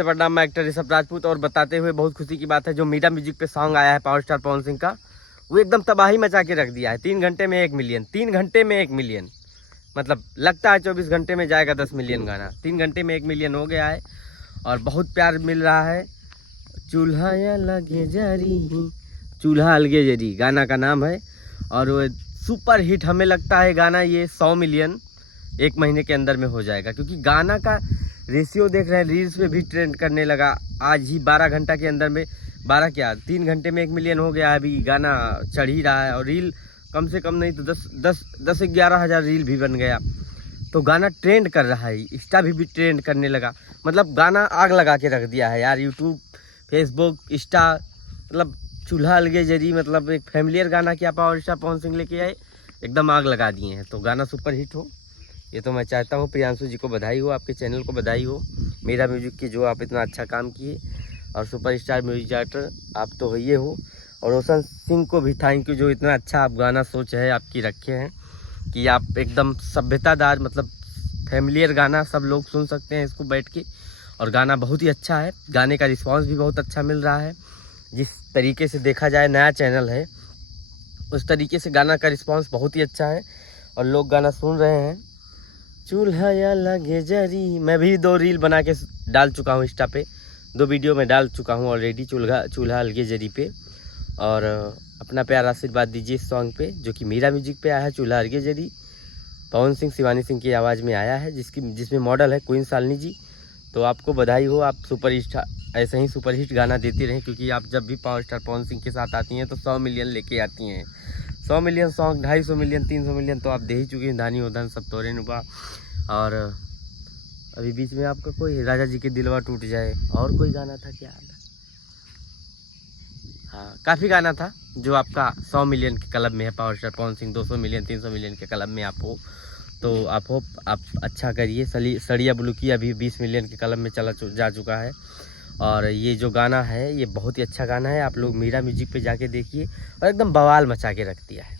नमस्ते प्रणाम, मैं एक्टर ऋषभ राजपूत। और बताते हुए बहुत खुशी की बात है, जो मीरा म्यूजिक पे सॉन्ग आया है पावर स्टार पवन सिंह का, वो एकदम तबाही मचा के रख दिया है। 3 घंटे में 1 मिलियन, 3 घंटे में 1 मिलियन, मतलब लगता है 24 घंटे में जाएगा 10 मिलियन गाना। 3 घंटे में 1 मिलियन हो गया है और बहुत प्यार मिल रहा है। चूल्हा या लगे जरी, चूल्हा अलगे जरी गाना का नाम है और वो सुपर हिट। हमें लगता है गाना ये 100 मिलियन 1 महीने के अंदर में हो जाएगा, क्योंकि गाना का रेशियो देख रहे हैं, रील्स पे भी ट्रेंड करने लगा। आज ही 12 घंटा के अंदर में, 12 क्या 3 घंटे में 1 मिलियन हो गया है। अभी गाना चढ़ ही रहा है और रील कम से कम नहीं तो 10-11 हज़ार रील भी बन गया। तो गाना ट्रेंड कर रहा है, इंस्टा भी ट्रेंड करने लगा। मतलब गाना आग लगा के रख दिया है यार। यूट्यूब, फेसबुक, इंस्टा, मतलब चूल्हा अलगे जरी, मतलब एक फैमिलियर गाना क्या पावर स्टार पवन सिंह लेके आए, एकदम आग लगा दिए हैं। तो गाना सुपर हिट हो, ये तो मैं चाहता हूँ। प्रियांशु जी को बधाई हो, आपके चैनल को बधाई हो, मीरा म्यूजिक की, जो आप इतना अच्छा काम किए। और सुपर स्टार म्यूजिक डायरेक्टर आप तो होइए हो। और रोशन सिंह को भी थैंक यू, जो इतना अच्छा आप गाना सोच है आपकी रखे हैं कि आप एकदम सभ्यतादार, मतलब फैमिलियर गाना सब लोग सुन सकते हैं इसको बैठ के। और गाना बहुत ही अच्छा है, गाने का रिस्पांस भी बहुत अच्छा मिल रहा है। जिस तरीके से देखा जाए नया चैनल है, उस तरीके से गाना का रिस्पांस बहुत ही अच्छा है और लोग गाना सुन रहे हैं। चूल्हा या लगे जरी, मैं भी 2 रील बना के डाल चुका हूँ इंस्टा पे, 2 वीडियो में डाल चुका हूँ ऑलरेडी, चूल्हा अलगे जरी पे। और अपना प्यार आशीर्वाद दीजिए इस सॉन्ग पे, जो कि मीरा म्यूजिक पे आया है। चूल्हा अलगे जरी पवन सिंह, शिवानी सिंह की आवाज़ में आया है, जिसमें मॉडल है क्वीन शालिनी जी। तो आपको बधाई हो, आप सुपर हिट, ऐसे ही सुपर हिट गाना देती रहें, क्योंकि आप जब भी पावर स्टार पवन सिंह के साथ आती हैं तो 100 मिलियन लेके आती हैं। 100 मिलियन सॉन्ग, 250 मिलियन, 300 मिलियन तो आप दे ही चुकी हैं। धानी उधन सब तोरे नुबा। और अभी बीच में आपका कोई राजा जी के दिलवा टूट जाए, और कोई गाना था क्या? हाँ, काफ़ी गाना था जो आपका 100 मिलियन के क्लब में है। Power star Pawan Singh 200 million, 300 million के क्लब में आप हो। तो आप होप आप अच्छा करिए। सड़िया बुलुकी अभी 20 मिलियन के क्लब में जा चुका है। और ये जो गाना है ये बहुत ही अच्छा गाना है। आप लोग मीरा म्यूजिक पे जाके देखिए और एकदम बवाल मचा के रख दिया है।